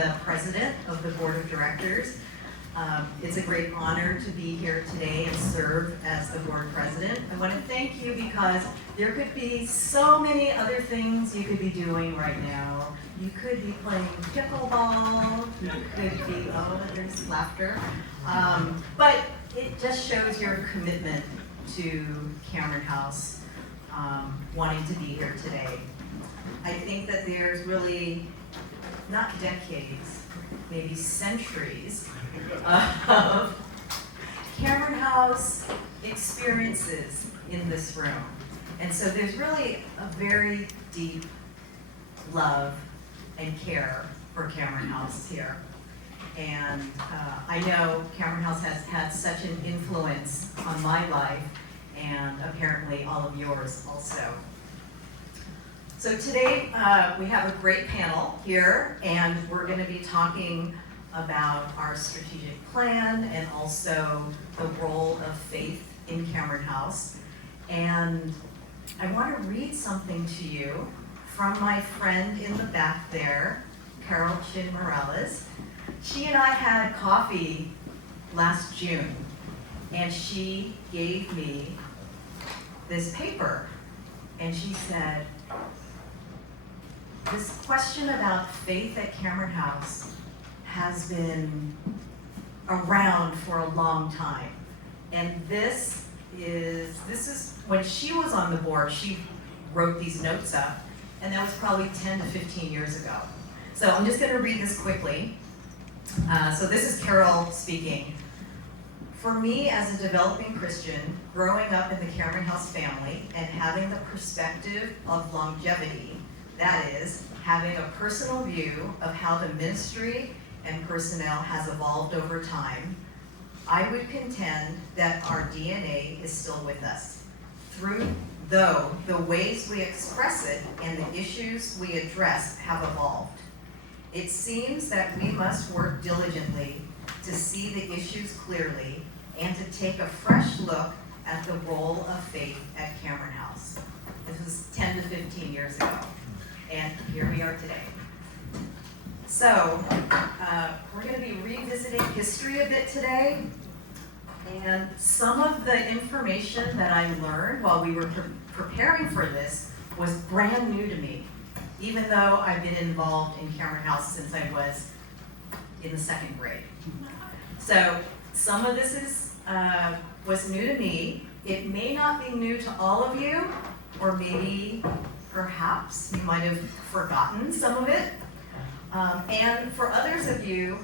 the president of the board of directors. It's a great honor to be here today and serve as the board president. I want to thank you because there could be so many other things you could be doing right now. You could be playing pickleball, you could be, oh, there's laughter. But it just shows your commitment to Cameron House, wanting to be here today. I think that there's really, not decades, maybe centuries of Cameron House experiences in this room. And so there's really a very deep love and care for Cameron House here. And I know Cameron House has had such an influence on my life, and apparently all of yours also. So today we have a great panel here, and we're going to be talking about our strategic plan and also the role of faith in Cameron House. And I want to read something to you from my friend in the back there, Carol Chin Morales. She and I had coffee last June, and she gave me this paper, and she said, this question about faith at Cameron House has been around for a long time. And this is when she was on the board, she wrote these notes up, and that was probably 10 to 15 years ago. So I'm just going to read this quickly. So this is Carol speaking. For me, as a developing Christian, growing up in the Cameron House family and having the perspective of longevity, that is, having a personal view of how the ministry and personnel has evolved over time, I would contend that our DNA is still with us. Though the ways we express it and the issues we address have evolved. It seems that we must work diligently to see the issues clearly and to take a fresh look at the role of faith at Cameron House. This was 10 to 15 years ago, and here we are today. So, we're going to be revisiting history a bit today, and some of the information that I learned while we were preparing for this was brand new to me, even though I've been involved in Cameron House since I was in the second grade. So, some of this was new to me. It may not be new to all of you, or maybe, perhaps, you might have forgotten some of it. And for others of you,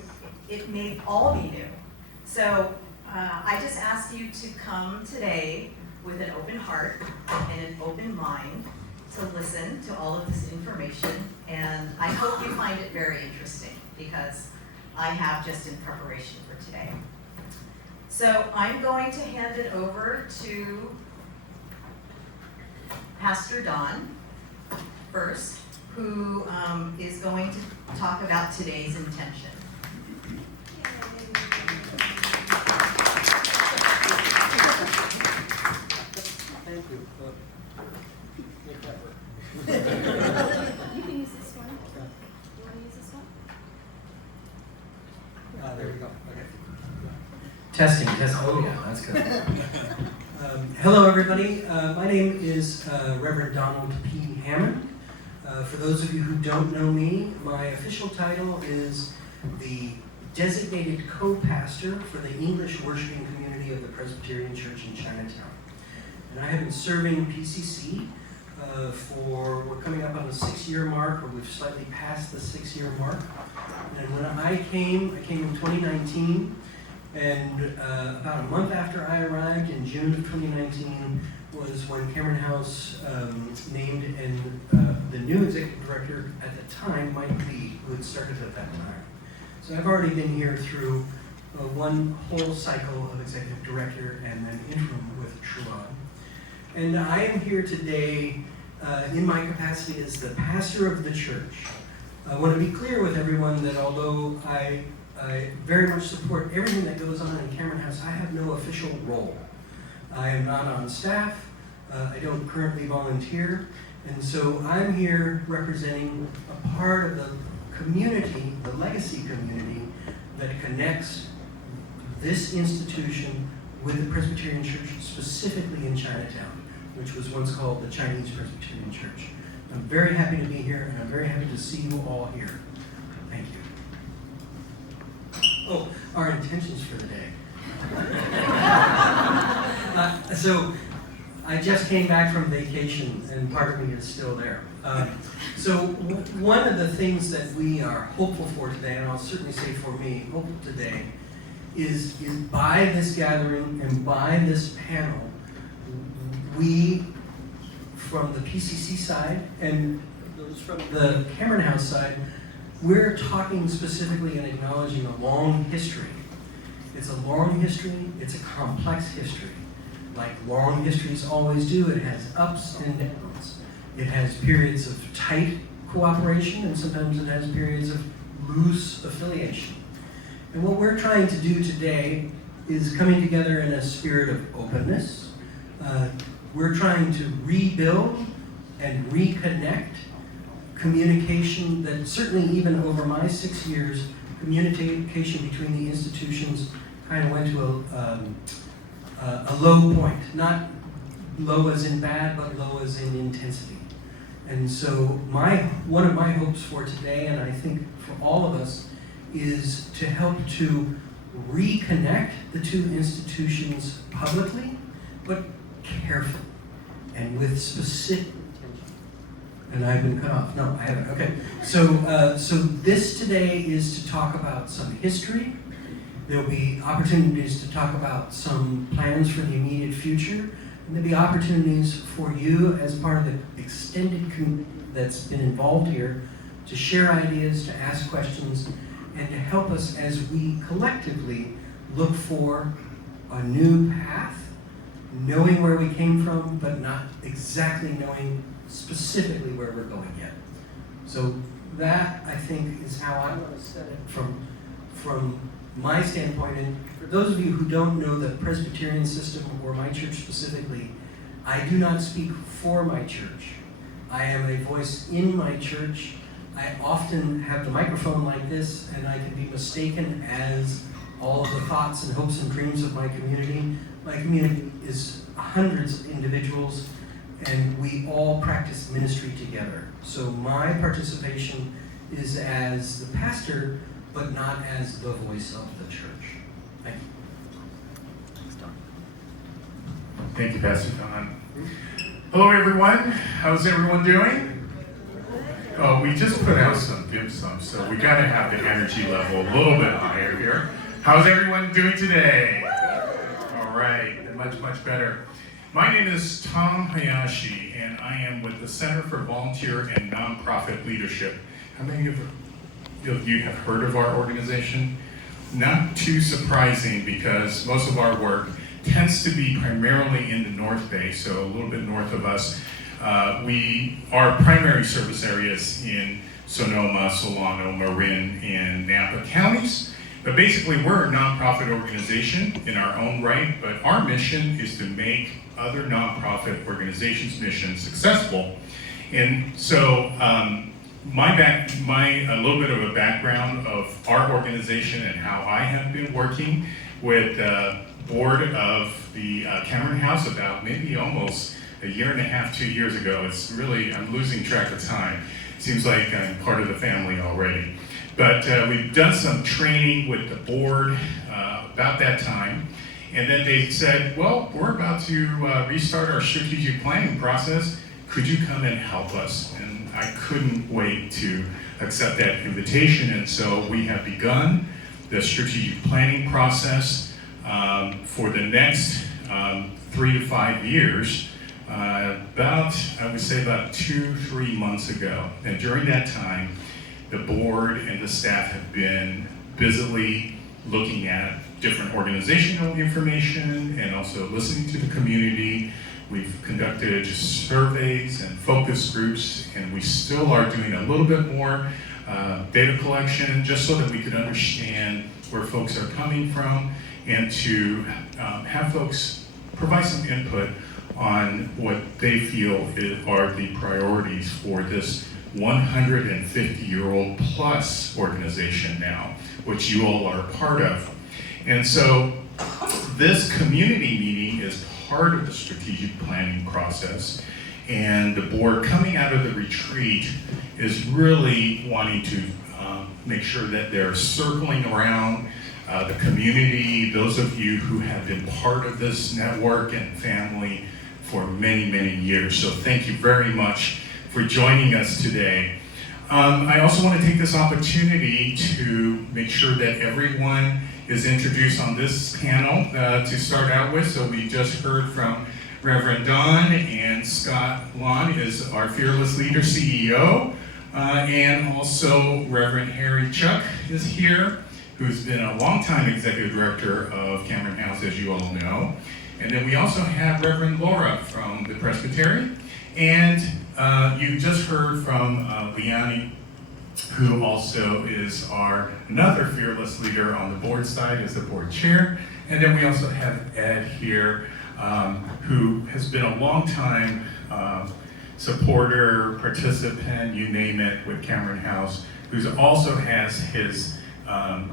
it may all be new. So I just ask you to come today with an open heart and an open mind to listen to all of this information. And I hope you find it very interesting, because I have just in preparation for today. So I'm going to hand it over to Pastor Don first, who is going to talk about today's intention. Thank you. Make that work. You can use this one. You want to use this one? There we go. Okay. Testing. Oh yeah, that's good. Hello everybody. My name is Reverend Donald P. Hammond. For those of you who don't know me, my official title is the designated co-pastor for the English worshiping community of the Presbyterian Church in Chinatown. And I have been serving PCC we're coming up on the 6-year mark, or we've slightly passed the 6-year mark. And when I came in 2019, and about a month after I arrived in June of 2019 was when Cameron House named the new executive director at the time, Mike Lee, who had started at that time. So I've already been here through one whole cycle of executive director and then interim with Truan. And I am here today in my capacity as the pastor of the church. I want to be clear with everyone that although I very much support everything that goes on in Cameron House, I have no official role. I am not on staff. I don't currently volunteer. And so I'm here representing a part of the community, the legacy community that connects this institution with the Presbyterian Church, specifically in Chinatown, which was once called the Chinese Presbyterian Church. I'm very happy to be here, and I'm very happy to see you all here. Thank you. Oh, our intentions for the day. So I just came back from vacation, and part of me is still there. One of the things that we are hopeful for today, and I'll certainly say for me, hopeful today, is by this gathering and by this panel, we, from the PCC side and those from the Cameron House side, we're talking specifically and acknowledging a long history. It's a long history, it's a complex history. Like long histories always do, it has ups and downs. It has periods of tight cooperation, and sometimes it has periods of loose affiliation. And what we're trying to do today is coming together in a spirit of openness. We're trying to rebuild and reconnect communication that certainly even over my 6 years, communication between the institutions kind of went to a low point. Not low as in bad, but low as in intensity. And so one of my hopes for today, and I think for all of us, is to help to reconnect the two institutions publicly, but carefully and with specific intention. And I've been cut off. No, I haven't. Okay. So this today is to talk about some history. There'll be opportunities to talk about some plans for the immediate future. And there'll be opportunities for you as part of the extended community that's been involved here to share ideas, to ask questions, and to help us as we collectively look for a new path, knowing where we came from, but not exactly knowing specifically where we're going yet. So that, I think, is how I want to set it from my standpoint. And for those of you who don't know the Presbyterian system or my church specifically, I do not speak for my church. I am a voice in my church. I often have the microphone like this, and I can be mistaken as all of the thoughts and hopes and dreams of my community. My community is hundreds of individuals, and we all practice ministry together. So my participation is as the pastor, but not as the voice of the church. Thank you. Thanks, Don. Thank you, Pastor Don. Hello, everyone. How's everyone doing? Oh, we just put out some dim sum, so we gotta have the energy level a little bit higher here. How's everyone doing today? All right, much, much better. My name is Tom Hayashi, and I am with the Center for Volunteer and Nonprofit Leadership. How many of you have heard of our organization? Not too surprising, because most of our work tends to be primarily in the North Bay, so a little bit north of us. Our primary service areas in Sonoma, Solano, Marin, and Napa counties. But basically, we're a nonprofit organization in our own right, but our mission is to make other nonprofit organizations' missions successful. And so, a little bit of a background of our organization and how I have been working with the board of the Cameron House about maybe almost a year and a half, 2 years ago. It's really, I'm losing track of time. Seems like I'm part of the family already. But we've done some training with the board about that time. And then they said, well, we're about to restart our strategic planning process. Could you come and help us? And I couldn't wait to accept that invitation. And so we have begun the strategic planning process for the next 3 to 5 years. I would say about 2-3 months ago. And during that time, the board and the staff have been busily looking at different organizational information and also listening to the community. We've conducted surveys and focus groups, and we still are doing a little bit more data collection just so that we could understand where folks are coming from and to have folks provide some input on what they feel are the priorities for this 150-year-old plus organization now, which you all are a part of. And so this community meeting is part of the strategic planning process, and the board coming out of the retreat is really wanting to make sure that they're circling around the community, those of you who have been part of this network and family for many, many years. So thank you very much for joining us today. I also want to take this opportunity to make sure that everyone is introduced on this panel to start out with. So we just heard from Reverend Don, and Scott Liane is our Fearless Leader CEO. And also Reverend Harry Chuck is here, who's been a longtime executive director of Cameron House, as you all know. And then we also have Reverend Laura from the Presbytery. And you just heard from Liane, who also is another fearless leader on the board side as the board chair. And then we also have Ed here, who has been a long time supporter, participant, you name it, with Cameron House, who also has his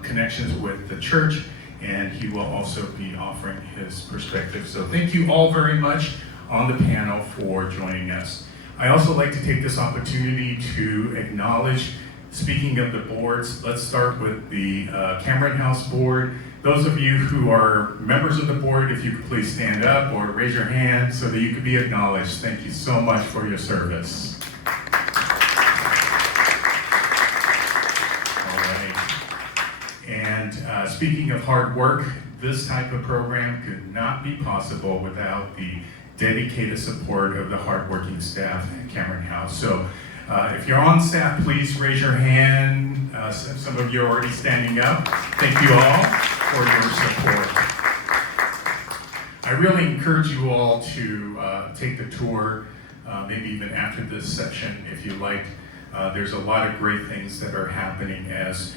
connections with the church, and he will also be offering his perspective. So thank you all very much on the panel for joining us. I also like to take this opportunity to acknowledge, speaking of the boards, let's start with the Cameron House board. Those of you who are members of the board, if you could please stand up or raise your hand so that you could be acknowledged. Thank you so much for your service. All right. And speaking of hard work, this type of program could not be possible without the dedicated support of the hardworking staff at Cameron House. So if you're on staff, please raise your hand. Some of you are already standing up. Thank you all for your support. I really encourage you all to take the tour, maybe even after this section if you like. There's a lot of great things that are happening, as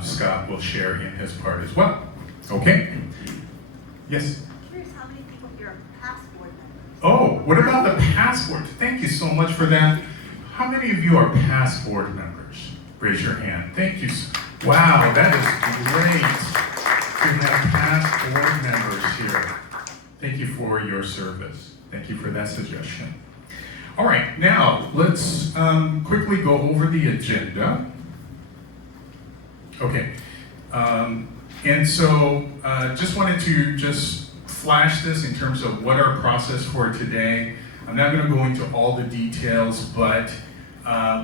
Scott will share in his part as well. Okay? Yes? I'm curious how many people here are past board members? Oh, what about the past board? Thank you so much for that. How many of you are past board members? Raise your hand. Thank you. Wow, that is great to have past board members here. Thank you for your service. Thank you for that suggestion. All right, now let's quickly go over the agenda. Okay, and so just wanted to just flash this in terms of what our process for today. I'm not going to go into all the details, but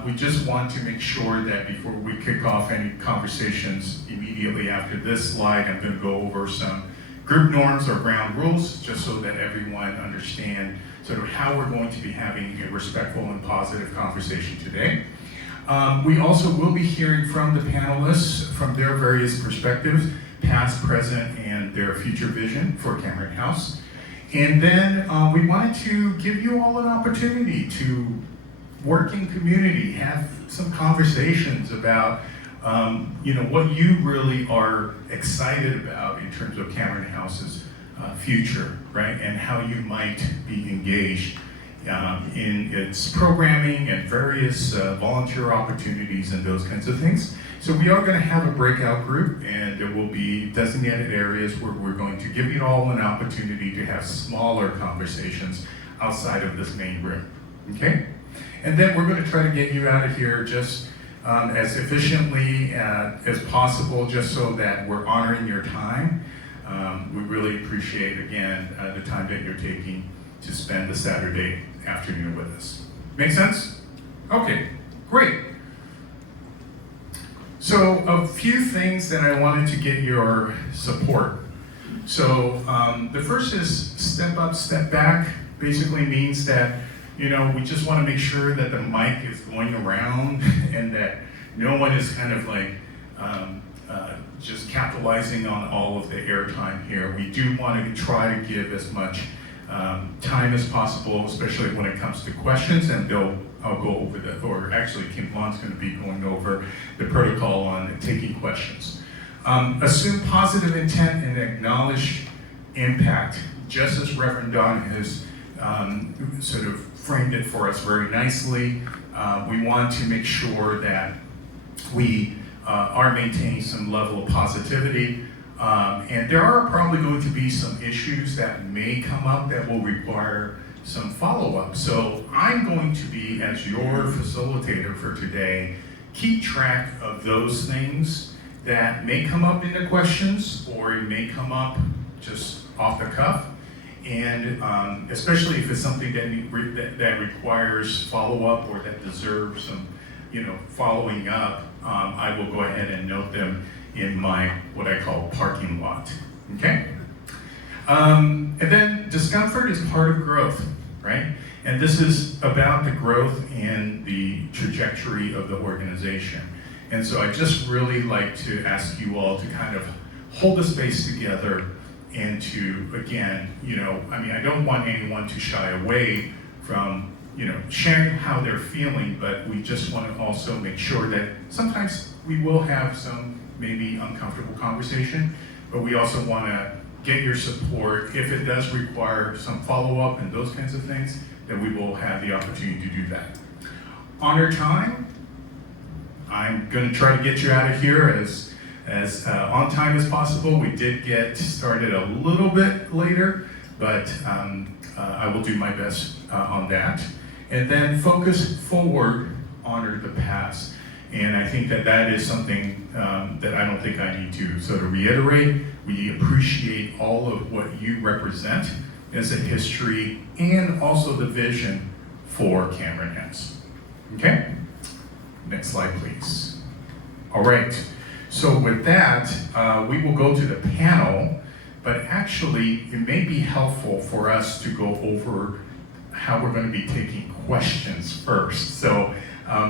we just want to make sure that before we kick off any conversations immediately after this slide, I'm going to go over some group norms or ground rules, just so that everyone understands sort of how we're going to be having a respectful and positive conversation today. We also will be hearing from the panelists from their various perspectives, past, present, and their future vision for Cameron House. And then we wanted to give you all an opportunity to work in community, have some conversations about what you really are excited about in terms of Cameron House's future, right? And how you might be engaged in its programming and various volunteer opportunities and those kinds of things. So we are going to have a breakout group, and there will be designated areas where we're going to give you all an opportunity to have smaller conversations outside of this main room, okay? And then we're going to try to get you out of here just as efficiently as possible, just so that we're honoring your time. We really appreciate, again, the time that you're taking to spend the Saturday afternoon with us. Make sense? Okay, great. So a few things that I wanted to get your support. So the first is step up, step back. Basically means that we just want to make sure that the mic is going around and that no one is kind of like just capitalizing on all of the airtime here. We do want to try to give as much time as possible, especially when it comes to questions, and I'll go over that, or actually Kim Blon's going to be going over the protocol on taking questions. Assume positive intent and acknowledge impact, just as Reverend Don has sort of framed it for us very nicely. We want to make sure that we are maintaining some level of positivity. And there are probably going to be some issues that may come up that will require some follow-up. So I'm going to be, as your facilitator for today, keep track of those things that may come up in the questions, or it may come up just off the cuff. And especially if it's something that requires follow-up or that deserves some, following up, I will go ahead and note them in my, what I call parking lot, okay? And then discomfort is part of growth, right? And this is about the growth and the trajectory of the organization. And so I just really like to ask you all to kind of hold the space together and to, again, I don't want anyone to shy away from, sharing how they're feeling, but we just want to also make sure that sometimes we will have some maybe uncomfortable conversation, but we also want to get your support. If it does require some follow-up and those kinds of things, then we will have the opportunity to do that. Honor time, I'm going to try to get you out of here as on time as possible. We did get started a little bit later, but I will do my best on that. And then focus forward, honor the past. And I think that is something that I don't think I need to sort of reiterate. We appreciate all of what you represent as a history and also the vision for Cameron House. Okay? Next slide, please. All right. So with that, we will go to the panel, but actually it may be helpful for us to go over how we're going to be taking questions first. So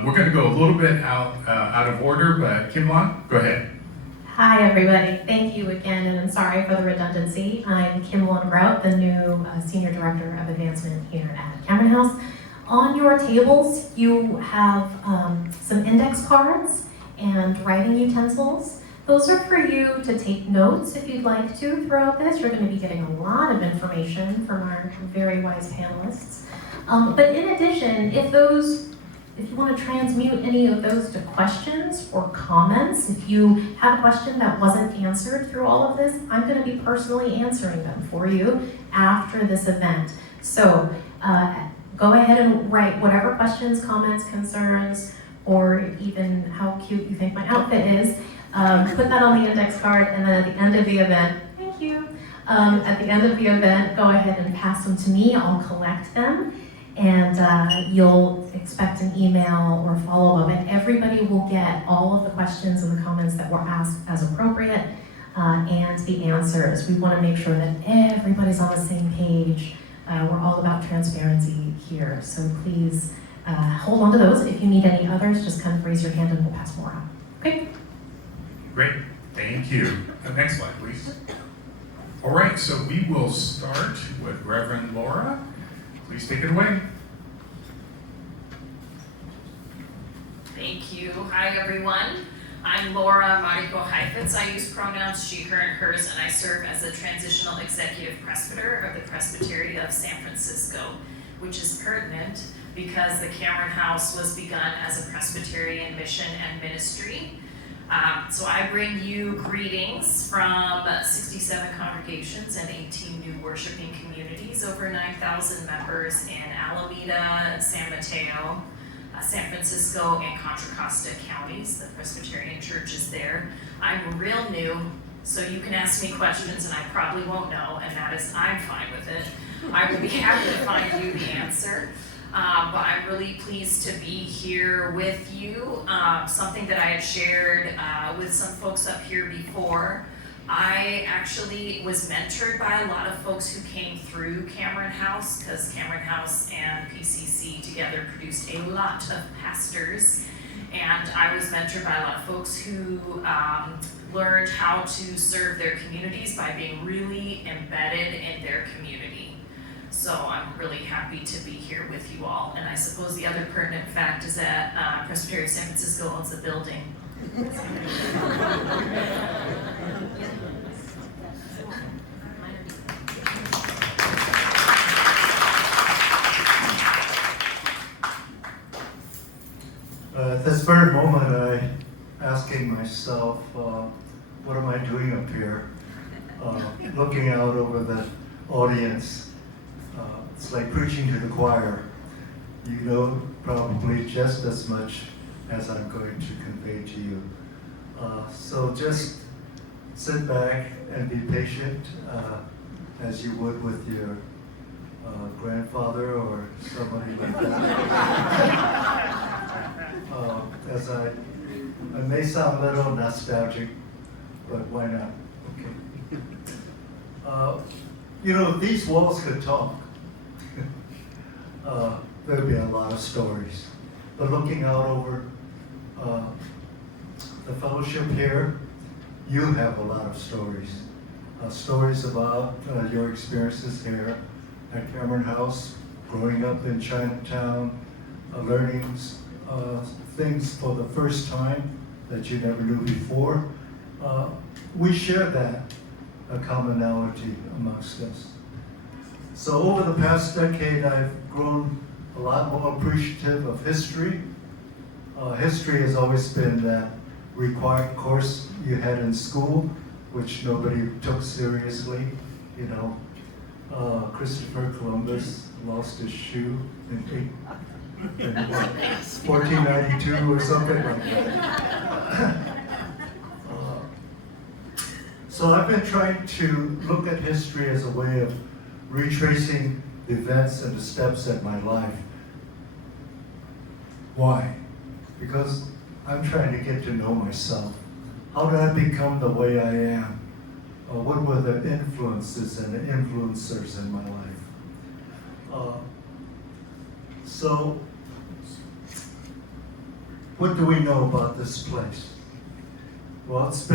we're going to go a little bit out of order, but Kim-Lon, go ahead. Hi, everybody. Thank you again, and I'm sorry for the redundancy. I'm Kim-Lon Grout, the new Senior Director of Advancement here at Cameron House. On your tables, you have some index cards and writing utensils. Those are for you to take notes if you'd like to throughout this. You're going to be getting a lot of information from our very wise panelists. But in addition, if you want to transmute any of those to questions or comments, if you have a question that wasn't answered through all of this, I'm going to be personally answering them for you after this event. So go ahead and write whatever questions, comments, concerns, or even how cute you think my outfit is. Put that on the index card, and then at the end of the event, thank you. At the end of the event, go ahead and pass them to me. I'll collect them. And you'll expect an email or follow-up, and everybody will get all of the questions and the comments that were asked as appropriate, and the answers. We want to make sure that everybody's on the same page. We're all about transparency here, so please hold on to those. If you need any others, just kind of raise your hand and we'll pass more out. Okay? Great, thank you. Next slide, please. All right, so we will start with Reverend Laura. Please take it away. Thank you. Hi, everyone. I'm Laura Mariko Cheifetz. I use pronouns she, her, and hers, and I serve as the transitional executive presbyter of the Presbytery of San Francisco, which is pertinent because the Cameron House was begun as a Presbyterian mission and ministry. So I bring you greetings from 67 congregations and 18 new worshiping communities, over 9,000 members in Alameda, San Mateo, San Francisco, and Contra Costa counties. The Presbyterian church is there. I'm real new, so you can ask me questions and I probably won't know, and that is, I'm fine with it. I will be happy to find you the answer. But I'm really pleased to be here with you. Something that I had shared with some folks up here before. I actually was mentored by a lot of folks who came through Cameron House, because Cameron House and PCC together produced a lot of pastors. And I was mentored by a lot of folks who learned how to serve their communities by being really embedded in their community. So I'm really happy to be here with you all. And I suppose the other pertinent fact is that Presbyterian of San Francisco owns the building. up here, looking out over the audience. It's like preaching to the choir. You know probably just as much as I'm going to convey to you. So just sit back and be patient as you would with your grandfather or somebody like that. As I may sound a little nostalgic, but why not? Okay. You know, these walls could talk. There'd be a lot of stories. But looking out over the fellowship here, you have a lot of stories. Stories about your experiences here at Cameron House, growing up in Chinatown, learning things for the first time that you never knew before. We share that a commonality amongst us. So over the past decade, I've grown a lot more appreciative of history. History has always been that required course you had in school, which nobody took seriously. You know, Christopher Columbus lost his shoe in 1492 or something like that. So I've been trying to look at history as a way of retracing the events and the steps in my life. Why? Because I'm trying to get to know myself. How did I become the way I am? What were the influences and the influencers in my life? So, what do we know about this place? Well, it's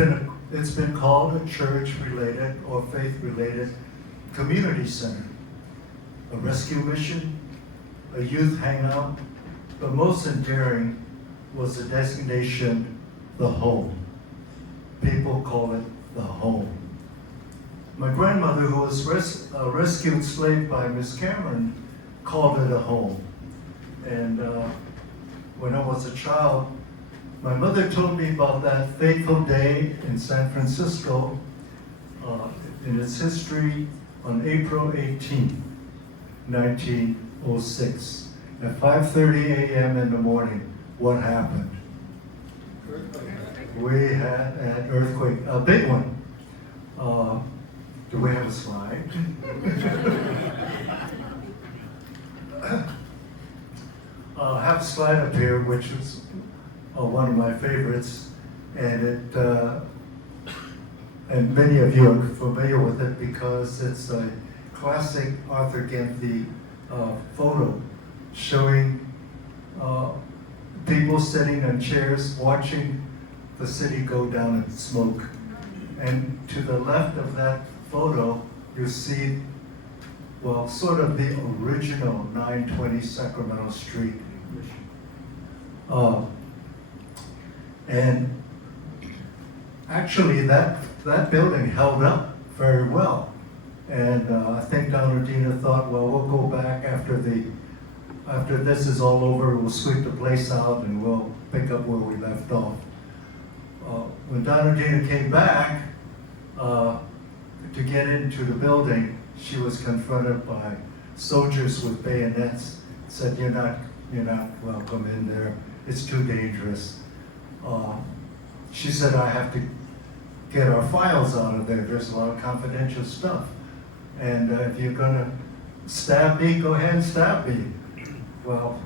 been called a church-related or faith-related community center, a rescue mission, a youth hangout, but most endearing was the designation, the home. People call it the home. My grandmother, who was a rescued slave by Miss Cameron, called it a home. And when I was a child, my mother told me about that fateful day in San Francisco, in its history, on April 18, 1906. At 5:30 a.m. in the morning, what happened? We had an earthquake, a big one. Do we have a slide? I have a slide up here, which is one of my favorites, and and many of you are familiar with it because it's a classic Arthur Genthy photo showing people sitting on chairs watching the city go down in smoke. And to the left of that photo, you see, well, sort of the original 920 Sacramento Street. And actually that building held up very well. And I think Donaldina thought, well, we'll go back after this is all over, we'll sweep the place out and we'll pick up where we left off. When Donaldina came back to get into the building, she was confronted by soldiers with bayonets. Said, you're not welcome in there. It's too dangerous. She said, I have to get our files out of there. There's a lot of confidential stuff. And if you're gonna stab me, go ahead and stab me. Well,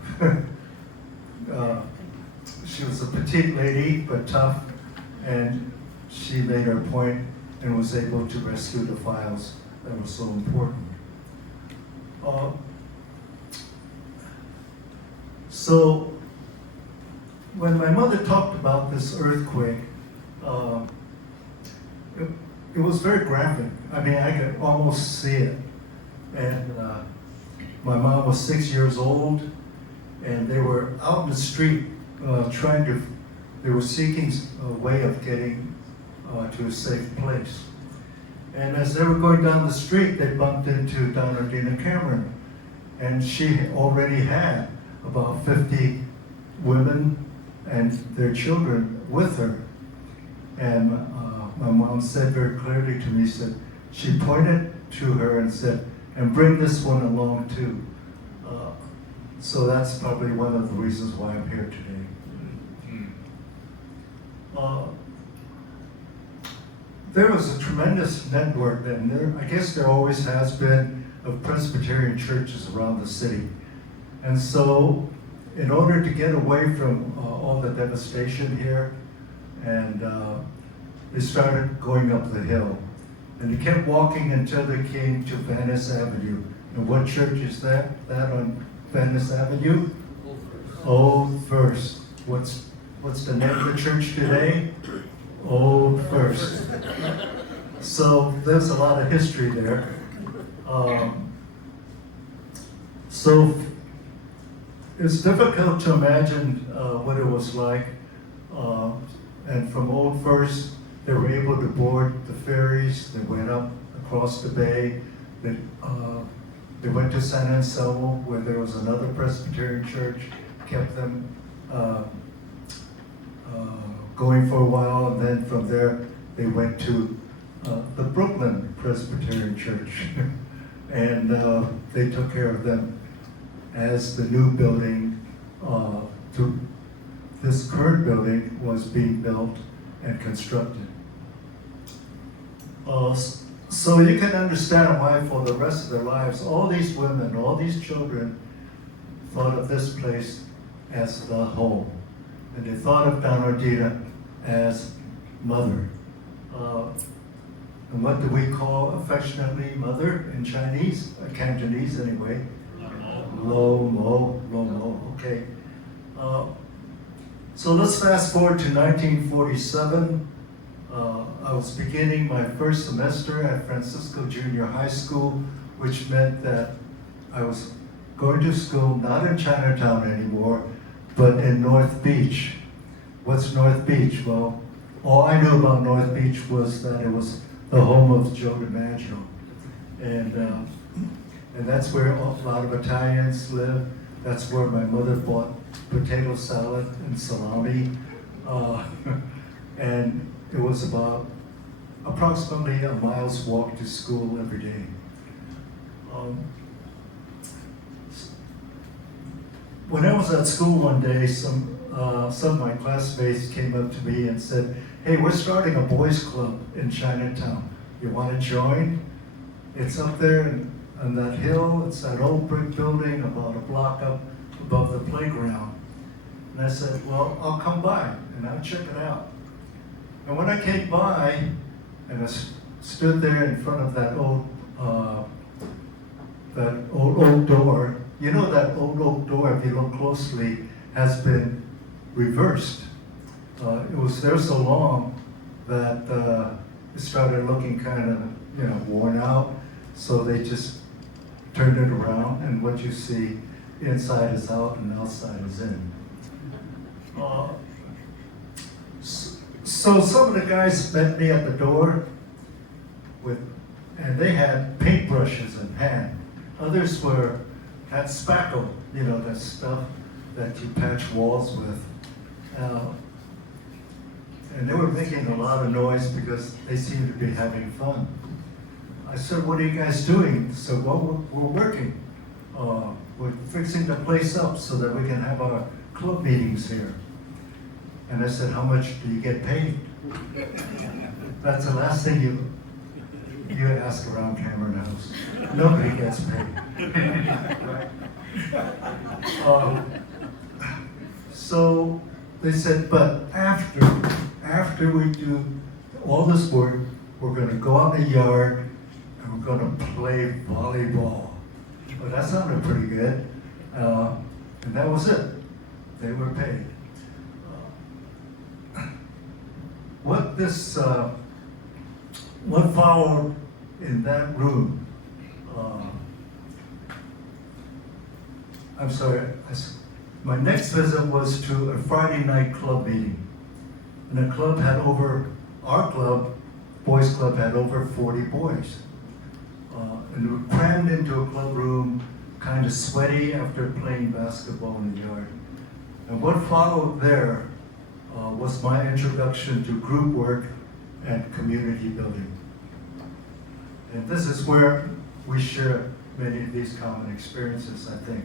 she was a petite lady, but tough, and she made her point and was able to rescue the files that were so important. So when my mother talked about this earthquake, it was very graphic. I mean, I could almost see it. And my mom was 6 years old, and they were out in the street they were seeking a way of getting to a safe place. And as they were going down the street, they bumped into Donaldina Cameron. And she already had about 50 women and their children with her. And my mom said very clearly to me, said, she pointed to her and said, and bring this one along too. So that's probably one of the reasons why I'm here today. There was a tremendous network, and I guess there always has been, of Presbyterian churches around the city. And so, in order to get away from all the devastation here, and they started going up the hill. And they kept walking until they came to Venice Avenue. And what church is that? That on Venice Avenue? Old First. What's the name of the church today? Old First. So there's a lot of history there. So it's difficult to imagine what it was like. And from Old First, they were able to board the ferries. They went up across the bay. They went to San Anselmo, where there was another Presbyterian church, kept them going for a while, and then from there they went to the Brooklyn Presbyterian Church, and they took care of them as the new building, this current building was being built and constructed. So you can understand why for the rest of their lives, all these women, all these children thought of this place as the home. And they thought of Donaldina as mother. And what do we call affectionately mother in Chinese, Cantonese anyway? Lo mo, okay. So let's fast forward to 1947. I was beginning my first semester at Francisco Junior High School, which meant that I was going to school not in Chinatown anymore, but in North Beach. What's North Beach? Well, all I knew about North Beach was that it was the home of Joe DiMaggio. And that's where a lot of Italians live. That's where my mother bought potato salad and salami. And it was about approximately a mile's walk to school every day. When I was at school one day, some of my classmates came up to me and said, "Hey, we're starting a boys club in Chinatown. You want to join? It's up there on that hill. It's that old brick building about a block up above the playground." And I said, "Well, I'll come by and I'll check it out." And when I came by and I stood there in front of that old oak door, you know that old oak door, if you look closely, has been reversed. It was there so long that it started looking kind of, worn out. So they just turned it around, and what you see inside is out and outside is in. So some of the guys met me at the door and they had paintbrushes in hand. Others had spackle, that stuff that you patch walls with. And they were making a lot of noise because they seemed to be having fun. I said, "What are you guys doing?" They said, "Well, we're working. We're fixing the place up so that we can have our club meetings here." And I said, "How much do you get paid?" That's the last thing you ask around Cameron House. Nobody gets paid. Right? So they said, "But after we do all this work, we're going to go out in the yard and we're going to play volleyball." Well, that sounded pretty good. And that was it. They were paid. What followed in that room? I'm sorry. My next visit was to a Friday night club meeting. And the club had our club, boys club, had over 40 boys. And we were crammed into a club room, kind of sweaty after playing basketball in the yard. And what followed there was my introduction to group work and community building. And this is where we share many of these common experiences, I think.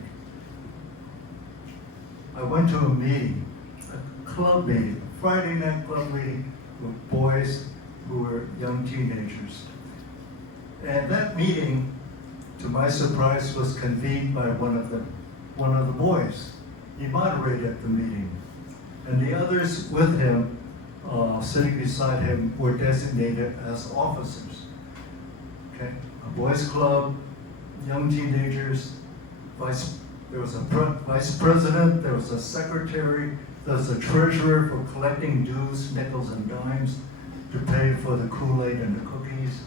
I went to a meeting, a club meeting, Friday night club meeting with boys who were young teenagers. And that meeting, to my surprise, was convened by one of the boys. He moderated the meeting. And the others with him, sitting beside him, were designated as officers. Okay, a boys club, young teenagers, there was a vice president, there was a secretary, there was a treasurer for collecting dues, nickels and dimes, to pay for the Kool-Aid and the cookies.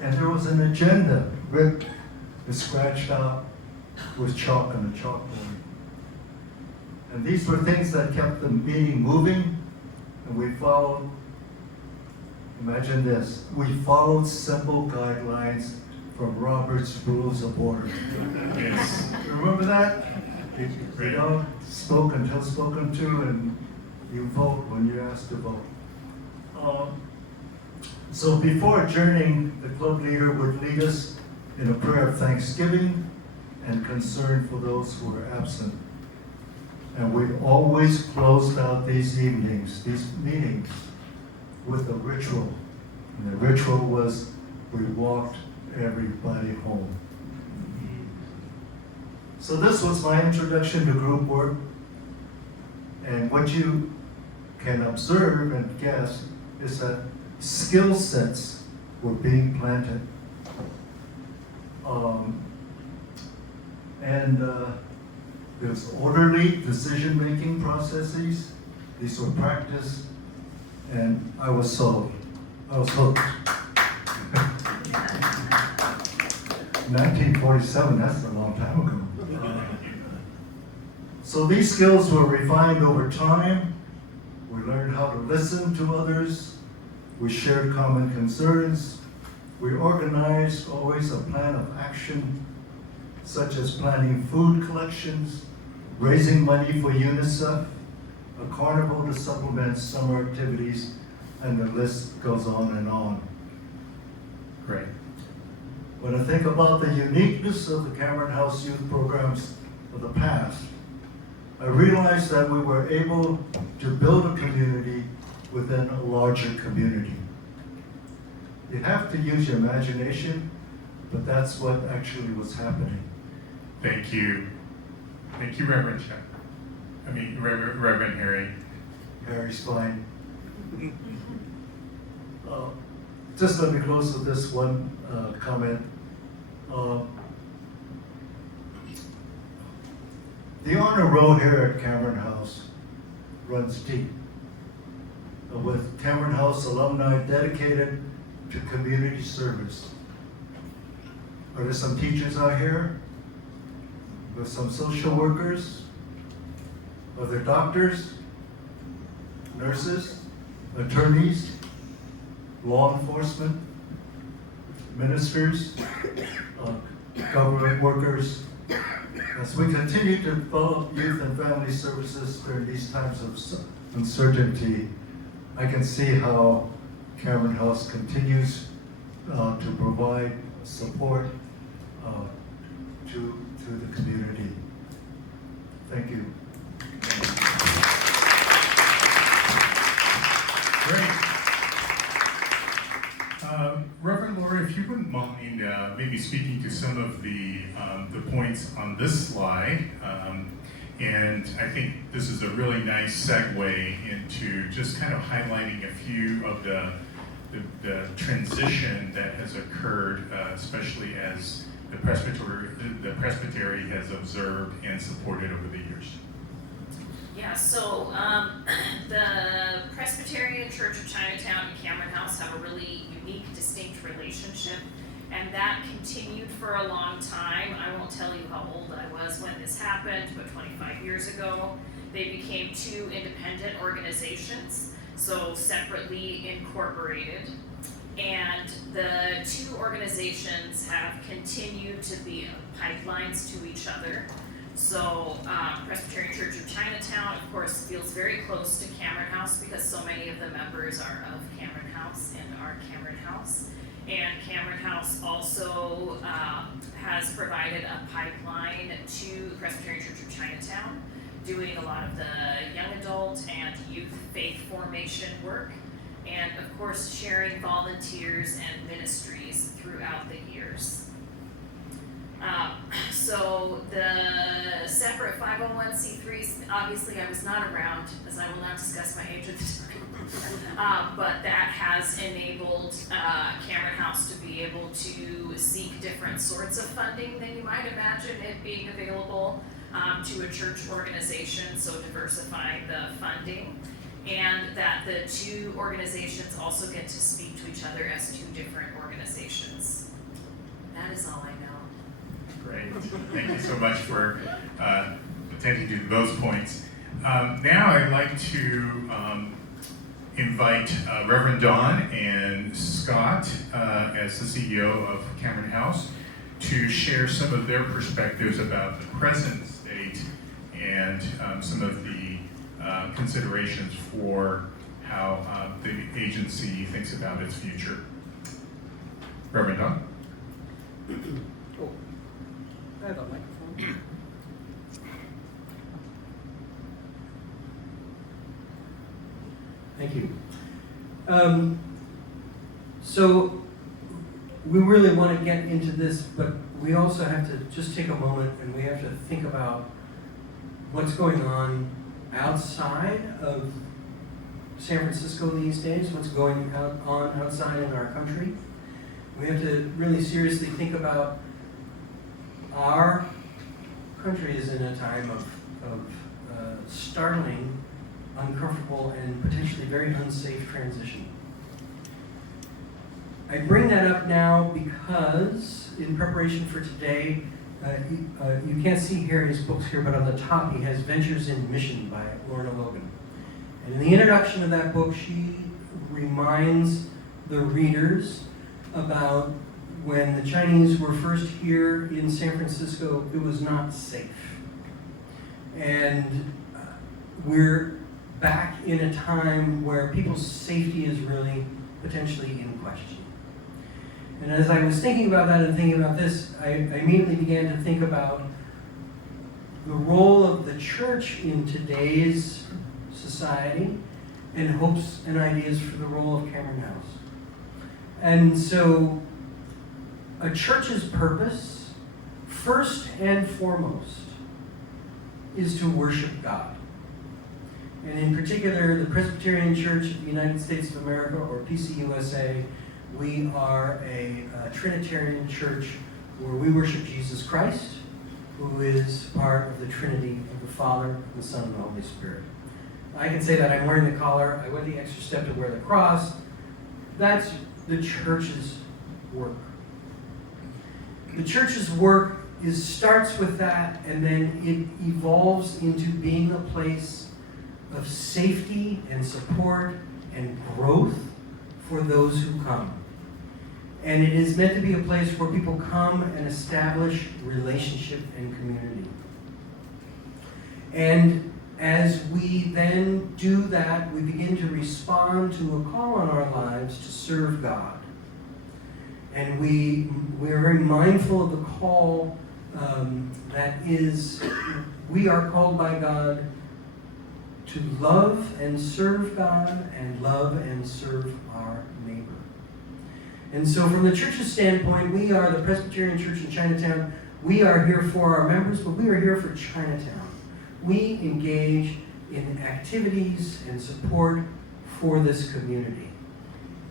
And there was an agenda ripped and scratched out with chalk on the chalkboard. And these were things that kept the meeting moving, and we followed, imagine this, we followed simple guidelines from Robert's Rules of Order. Yes. Remember that? You don't spoke until spoken to, and you vote when you're asked to vote. So before adjourning, the club leader would lead us in a prayer of thanksgiving and concern for those who were absent. And we always closed out these evenings, these meetings, with a ritual. And the ritual was we walked everybody home. So this was my introduction to group work. And what you can observe and guess is that skill sets were being planted. There's orderly decision-making processes. These were practiced, and I was sold. I was hooked. 1947, that's a long time ago. So these skills were refined over time. We learned how to listen to others. We shared common concerns. We organized always a plan of action, such as planning food collections, raising money for UNICEF, a carnival to supplement summer activities, and the list goes on and on. Great. When I think about the uniqueness of the Cameron House youth programs of the past, I realized that we were able to build a community within a larger community. You have to use your imagination, but that's what actually was happening. Thank you. Thank you, Reverend Chuck. Reverend Harry. Harry's fine. Just let me close with this one comment. The honor roll here at Cameron House runs deep, with Cameron House alumni dedicated to community service. Are there some teachers out here? With some social workers? Are there doctors, nurses, attorneys, law enforcement, ministers, government workers? As we continue to develop youth and family services during these times of uncertainty, I can see how Cameron House continues to provide support to the community. Thank you. Great. Reverend Laura, if you wouldn't mind maybe speaking to some of the points on this slide, and I think this is a really nice segue into just kind of highlighting a few of the transition that has occurred, especially as the Presbytery has observed and supported over the years. Yeah, so the Presbyterian Church of Chinatown and Cameron House have a really unique, distinct relationship, and that continued for a long time. I won't tell you how old I was when this happened, but 25 years ago, they became two independent organizations, so separately incorporated. And the two organizations have continued to be pipelines to each other. So Presbyterian Church of Chinatown, of course, feels very close to Cameron House because so many of the members are of Cameron House and are Cameron House. And Cameron House also has provided a pipeline to Presbyterian Church of Chinatown, doing a lot of the young adult and youth faith formation work, and of course sharing volunteers and ministries throughout the years. So the separate 501c3s, obviously I was not around, as I will not discuss my age at the time, but that has enabled Cameron House to be able to seek different sorts of funding than you might imagine it being available to a church organization, so diversifying the funding, and that the two organizations also get to speak to each other as two different organizations. That is all I know. Great. Thank you so much for attending to those points. Now I'd like to invite Reverend Dawn and Scott as the CEO of Cameron House to share some of their perspectives about the present state and some of the considerations for how the agency thinks about its future. Reverend Dawn? Oh, I have a microphone. Thank you. So we really want to get into this, but we also have to just take a moment and we have to think about what's going on outside of San Francisco these days, what's going on outside in our country. We have to really seriously think about our country is in a time of startling, uncomfortable, and potentially very unsafe transition. I bring that up now because in preparation for today, you can't see Harry's books here, but on the top he has Ventures in Mission by Lorna Logan. And in the introduction of that book, she reminds the readers about when the Chinese were first here in San Francisco, it was not safe. And we're back in a time where people's safety is really potentially in question. And as I was thinking about that and thinking about this, I immediately began to think about the role of the church in today's society and hopes and ideas for the role of Cameron House. And so a church's purpose, first and foremost, is to worship God. And in particular, the Presbyterian Church of the United States of America, or PCUSA, we are a Trinitarian church where we worship Jesus Christ, who is part of the Trinity of the Father, the Son, and the Holy Spirit. I can say that I'm wearing the collar. I went the extra step to wear the cross. That's the church's work. The church's work starts with that, and then it evolves into being a place of safety and support and growth for those who come. And it is meant to be a place where people come and establish relationship and community. And as we then do that, we begin to respond to a call on our lives to serve God. And we are very mindful of the call that is, we are called by God to love and serve God and love and serve our neighbor. And so from the church's standpoint, we are the Presbyterian Church in Chinatown. We are here for our members, but we are here for Chinatown. We engage in activities and support for this community.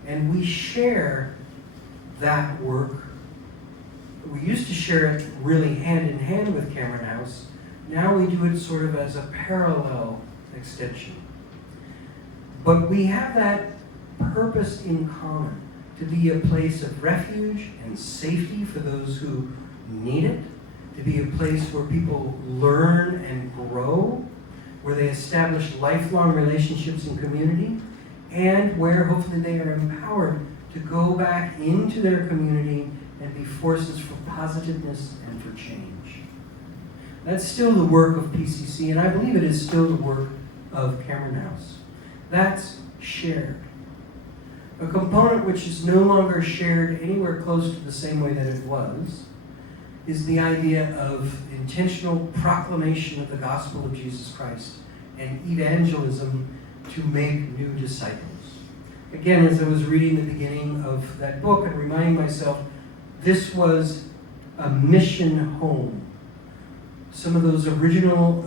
And we share that work. We used to share it really hand in hand with Cameron House. Now we do it sort of as a parallel extension. But we have that purpose in common, to be a place of refuge and safety for those who need it, to be a place where people learn and grow, where they establish lifelong relationships and community, and where hopefully they are empowered to go back into their community and be forces for positiveness and for change. That's still the work of PCC, and I believe it is still the work of Cameron House. That's shared. A component which is no longer shared anywhere close to the same way that it was is the idea of intentional proclamation of the gospel of Jesus Christ and evangelism to make new disciples. Again, as I was reading the beginning of that book and reminding myself, this was a mission home. Some of those original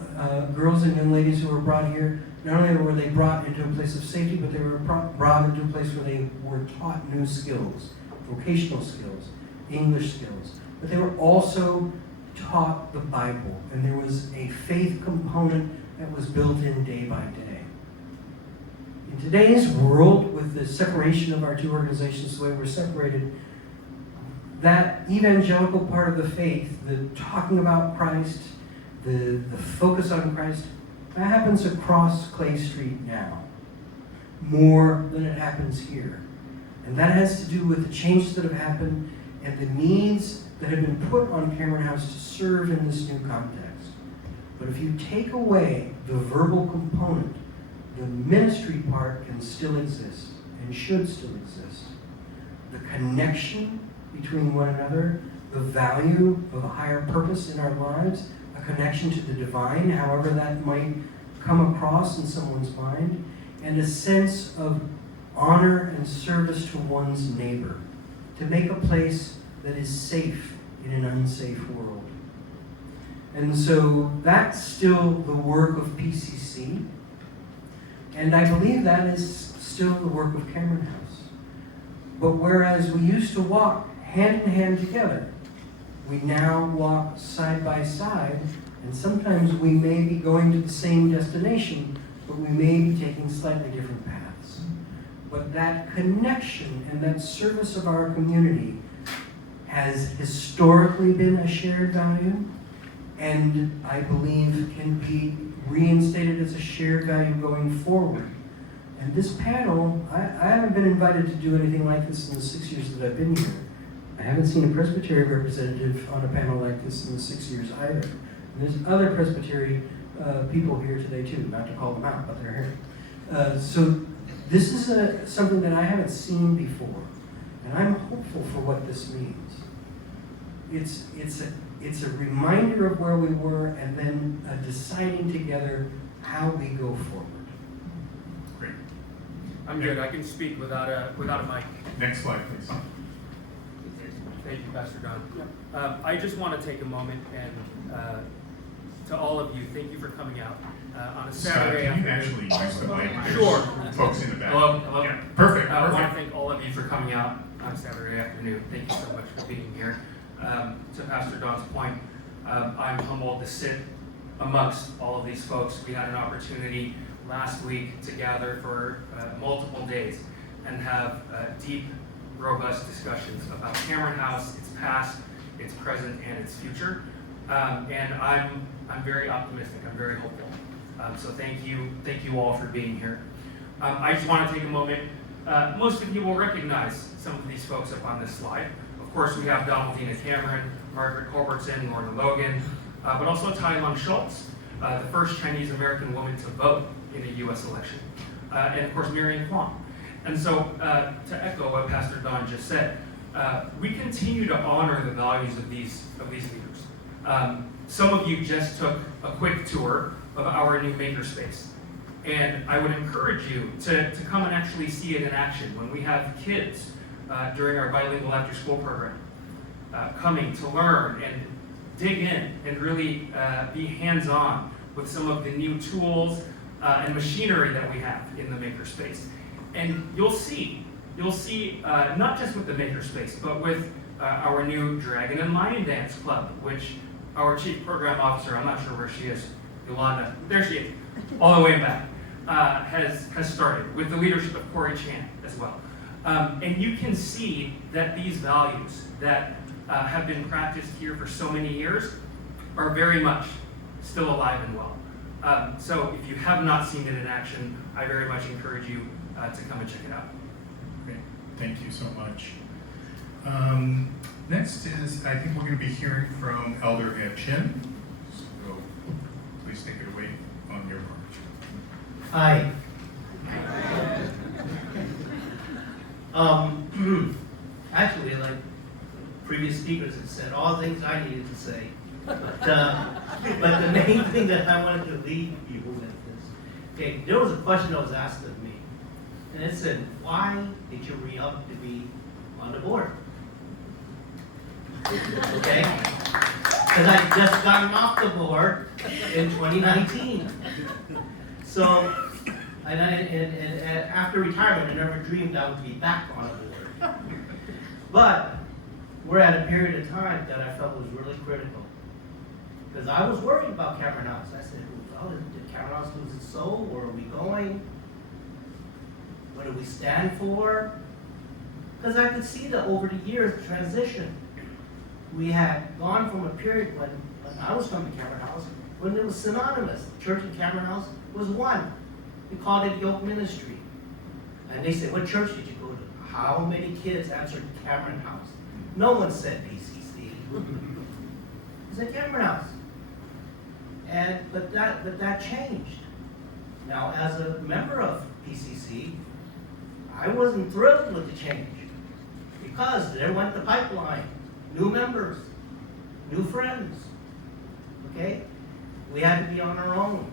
girls and young ladies who were brought here, not only were they brought into a place of safety, but they were brought into a place where they were taught new skills, vocational skills, English skills. But they were also taught the Bible, and there was a faith component that was built in day by day. In today's world, with the separation of our two organizations, the way we're separated, that evangelical part of the faith, the talking about Christ, the focus on Christ, that happens across Clay Street now, more than it happens here. And that has to do with the changes that have happened and the needs that have been put on Cameron House to serve in this new context. But if you take away the verbal component, the ministry part can still exist and should still exist. The connection between one another, the value of a higher purpose in our lives, a connection to the divine, however that might come across in someone's mind, and a sense of honor and service to one's neighbor, to make a place that is safe in an unsafe world. And so that's still the work of PCC, and I believe that is still the work of Cameron House. But whereas we used to walk hand in hand together, we now walk side by side, and sometimes we may be going to the same destination, but we may be taking slightly different paths. But that connection and that service of our community has historically been a shared value, and I believe can be reinstated as a shared value going forward. And this panel, I haven't been invited to do anything like this in the 6 years that I've been here. I haven't seen a Presbyterian representative on a panel like this in the 6 years either. And there's other Presbyterian people here today too, not to call them out, but they're here. So this is something that I haven't seen before, and I'm hopeful for what this means. It's a reminder of where we were, and then deciding together how we go forward. Great. I'm good. I can speak without a mic. Next slide, please. Thank you, Pastor Don. I just want to take a moment and to all of you, thank you for coming out on a Saturday Scott, can you afternoon. actually use the mic? There's Sure. Folks in the back. Hello. Yeah, perfect. I want to Perfect. thank all of you for coming out on Saturday afternoon. Thank you so much for being here. To Pastor Don's point, I'm humbled to sit amongst all of these folks. We had an opportunity last week to gather for multiple days and have deep, robust discussions about Cameron House, its past, its present, and its future. And I'm very optimistic. I'm very hopeful. So thank you all for being here. I just want to take a moment. Most of you will recognize some of these folks up on this slide. Of course, we have Donaldina Cameron, Margaret Culbertson, Lorna Logan, but also Tai Lung Schultz, the first Chinese American woman to vote in a U.S. election, and of course Marion Wong. And so, to echo what Pastor Don just said, we continue to honor the values of these leaders. Some of you just took a quick tour of our new makerspace, and I would encourage you to come and actually see it in action when we have kids during our bilingual after school program, coming to learn and dig in and really be hands-on with some of the new tools and machinery that we have in the makerspace. And you'll see not just with the makerspace, but with our new Dragon and Lion Dance Club, which our Chief Program Officer, I'm not sure where she is, Liane, there she is, all the way back, has started with the leadership of Corey Chan as well. And you can see that these values that have been practiced here for so many years are very much still alive and well. So if you have not seen it in action, I very much encourage you to come and check it out. Great. Thank you so much. Next is, I think we're going to be hearing from Elder Ed Chin. So your part. Hi. Actually, like previous speakers have said, all things I needed to say. But the main thing that I wanted to leave you with is, okay, there was a question that was asked of me. And it said, why did you re-up to be on the board? Okay? Because I just gotten off the board in 2019. So, and after retirement, I never dreamed I would be back on a board. But we're at a period of time that I felt was really critical. Because I was worried about Cameron House. I said, well, did Cameron House lose its soul? Where are we going? What do we stand for? Because I could see that over the years, the transition. We had gone from a period when I was coming to Cameron House, when it was synonymous. The church in Cameron House was one. We called it Yoke Ministry. And they said, what church did you go to? How many kids answered Cameron House? No one said PCC. It said Cameron House. But that changed. Now, as a member of PCC, I wasn't thrilled with the change because there went the pipeline. New members, new friends. Okay? We had to be on our own.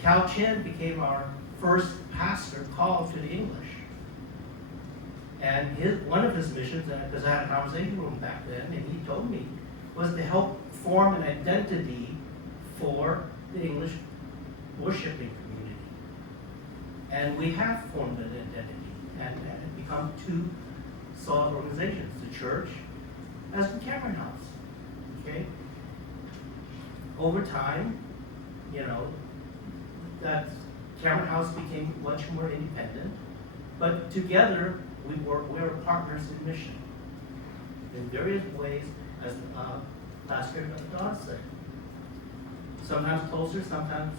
Cal Chin became our first pastor called to the English. And one of his missions, because I had a conversation with him back then, and he told me, was to help form an identity for the English worshiping community. And we have formed an identity and become two solid organizations, the church as the Cameron House. Okay? Over time, that Cameron House became much more independent, but together we're partners in mission in various ways, as Pastor Don said. Sometimes closer, sometimes,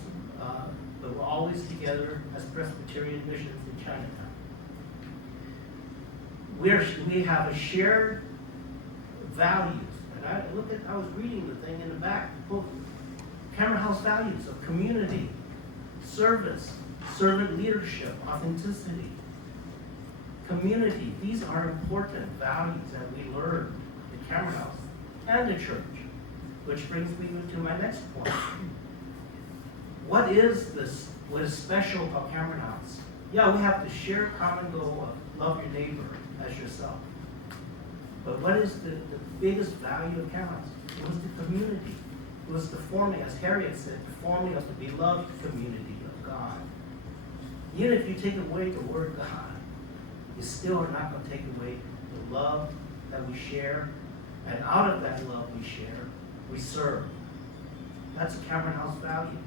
but we're always together as Presbyterian missions in Chinatown. We have a shared values, and I was reading the thing in the back, Cameron House values of community, service, servant leadership, authenticity, community. These are important values that we learned at Cameron House and the church, which brings me to my next point. What is this? What is special about Cameron House? Yeah, we have the shared common goal of love your neighbor as yourself. But what is the biggest value of Cameron House? It was the community. It was the forming, as Harriet said, the forming of the beloved community of God. Even if you take away the word God, you still are not going to take away the love that we share. And out of that love we share, we serve. That's a Cameron House value.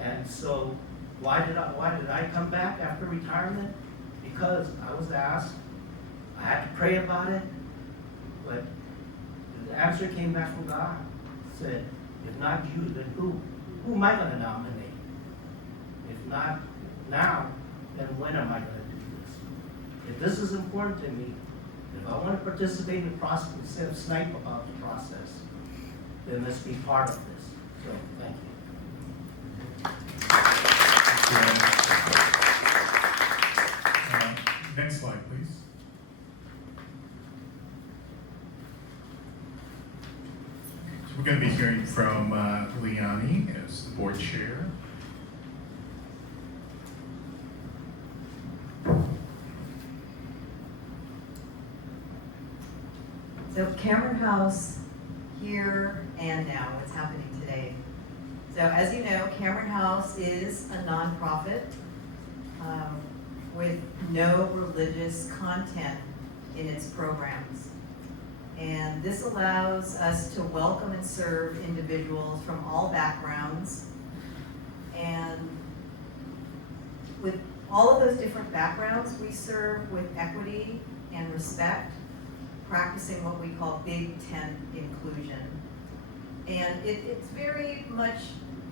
And so why did I come back after retirement? Because I was asked, I had to pray about it, but the answer came back from God. It said, if not you, then who? Who am I going to nominate? If not now, then when am I going to do this? If this is important to me, if I want to participate in the process instead of snipe about the process, then let's be part of this. So, thank you. Next slide, please. So we're going to be hearing from Liane as the board chair. So Cameron House, here and now, what's happening today. So as you know, Cameron House is a nonprofit with no religious content in its programs. And this allows us to welcome and serve individuals from all backgrounds. And with all of those different backgrounds, we serve with equity and respect, practicing what we call Big Tent inclusion. And it's very much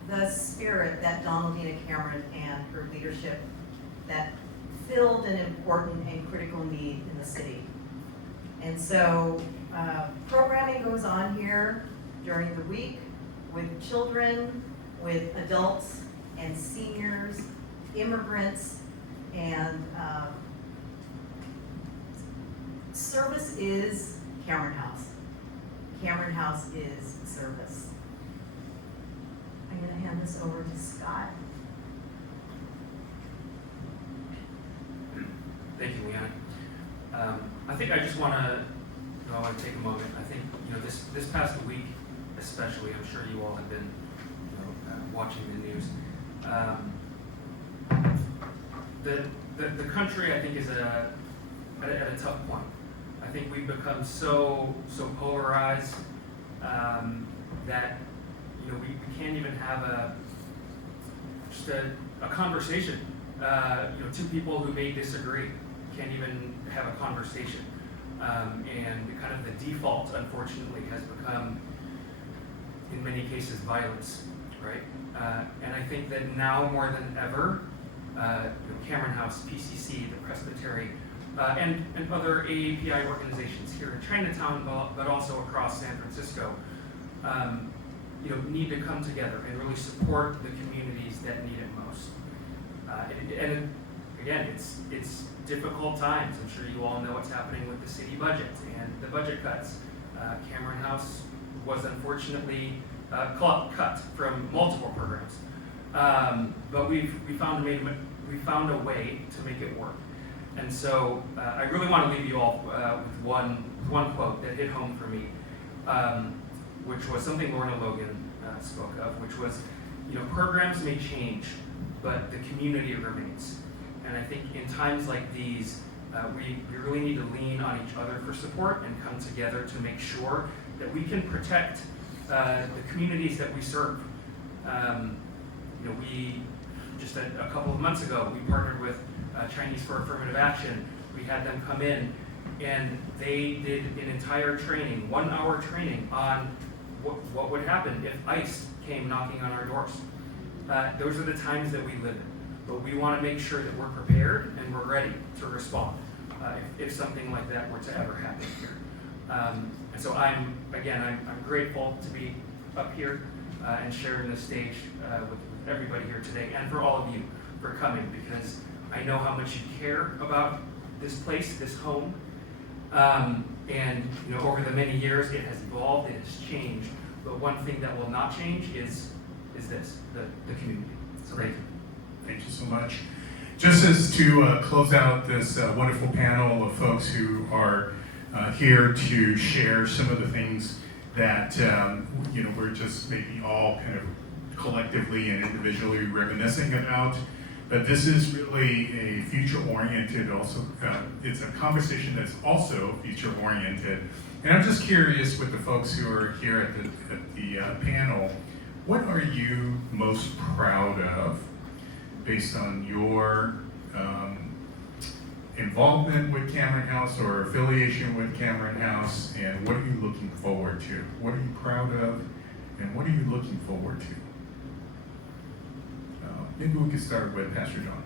the spirit that Donaldina Cameron and her leadership that filled an important and critical need in the city. And so programming goes on here during the week with children with adults and seniors, immigrants, and service is Cameron House. Cameron House is service. I'm going to hand this over to Scott. Thank you, Liane. I think I just want to take a moment. I think this past week, especially, I'm sure you all have been watching the news. The country, I think, is at a tough point. I think we've become so polarized that we can't even have just a conversation. Two people who may disagree can't even have a conversation, and kind of the default, unfortunately, has become, in many cases, violence, right? And I think that now more than ever, Cameron House, PCC, the Presbytery, and other AAPI organizations here in Chinatown, but also across San Francisco, need to come together and really support the communities that need it most. And again, it's difficult times. I'm sure you all know what's happening with the city budget and the budget cuts. Cameron House was unfortunately cut from multiple programs, but we found a way to make it work. And so I really want to leave you all with one quote that hit home for me, which was something Lorna Logan spoke of, which was, programs may change, but the community remains. And I think in times like these, we really need to lean on each other for support and come together to make sure that we can protect the communities that we serve. We just a couple of months ago, we partnered with Chinese for Affirmative Action. We had them come in, and they did an entire training, 1-hour training on what would happen if ICE came knocking on our doors. Those are the times that we live in, but we want to make sure that we're prepared and we're ready to respond if something like that were to ever happen here. And so I'm grateful to be up here and sharing the stage with everybody here today, and for all of you for coming, because I know how much you care about this place, this home, and over the many years it has evolved, it has changed. But one thing that will not change is this, the community. So thank you. Thank you so much. Just as to close out this wonderful panel of folks who are here to share some of the things that we're just maybe all kind of collectively and individually reminiscing about. But this is really a future-oriented, also, it's a conversation that's also future-oriented. And I'm just curious with the folks who are here at the panel, what are you most proud of based on your involvement with Cameron House or affiliation with Cameron House, and what are you looking forward to? What are you proud of, and what are you looking forward to? Maybe we could start with Pastor John.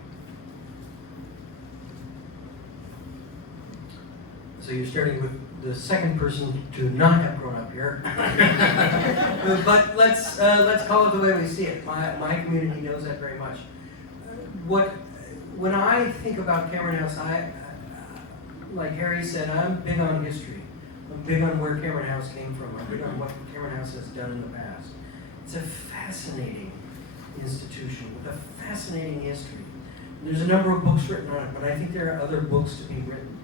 So you're starting with the second person to not have grown up here. But let's call it the way we see it. My community knows that very much. When I think about Cameron House, like Harry said, I'm big on history. I'm big on where Cameron House came from. I'm big on what Cameron House has done in the past. It's a fascinating institution with a fascinating history. There's a number of books written on it, but I think there are other books to be written.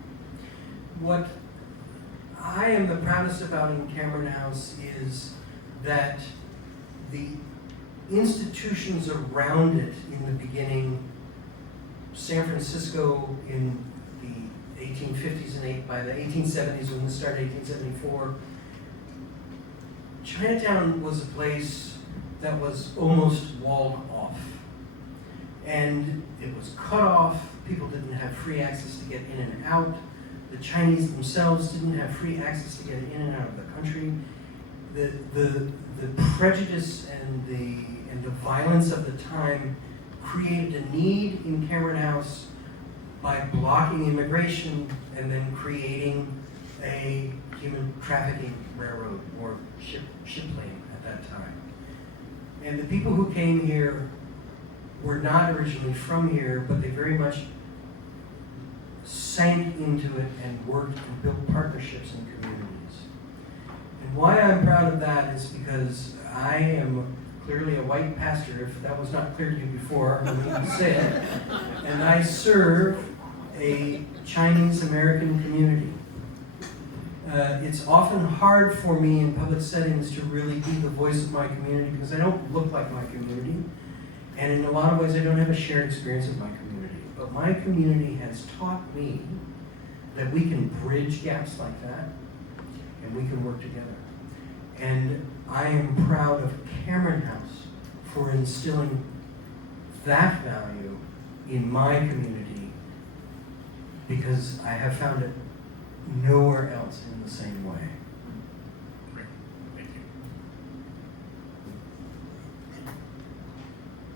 What I am the proudest about in Cameron House is that the institutions around it in the beginning, San Francisco in the 1850s and by the 1870s, when this started, 1874, Chinatown was a place that was almost walled off. And it was cut off. People didn't have free access to get in and out. The Chinese themselves didn't have free access to get in and out of the country. The prejudice and the violence of the time created a need in Cameron House by blocking immigration and then creating a human trafficking railroad or ship lane at that time. And the people who came here were not originally from here, but they very much sank into it and worked and built partnerships and communities. And why I'm proud of that is because I am clearly a white pastor. If that was not clear to you before, I'm going to say it. And I serve a Chinese American community. It's often hard for me in public settings to really be the voice of my community because I don't look like my community. And in a lot of ways, I don't have a shared experience of my community. But my community has taught me that we can bridge gaps like that and we can work together. And I am proud of Cameron House for instilling that value in my community because I have found it nowhere else in the same way. Great. Thank you.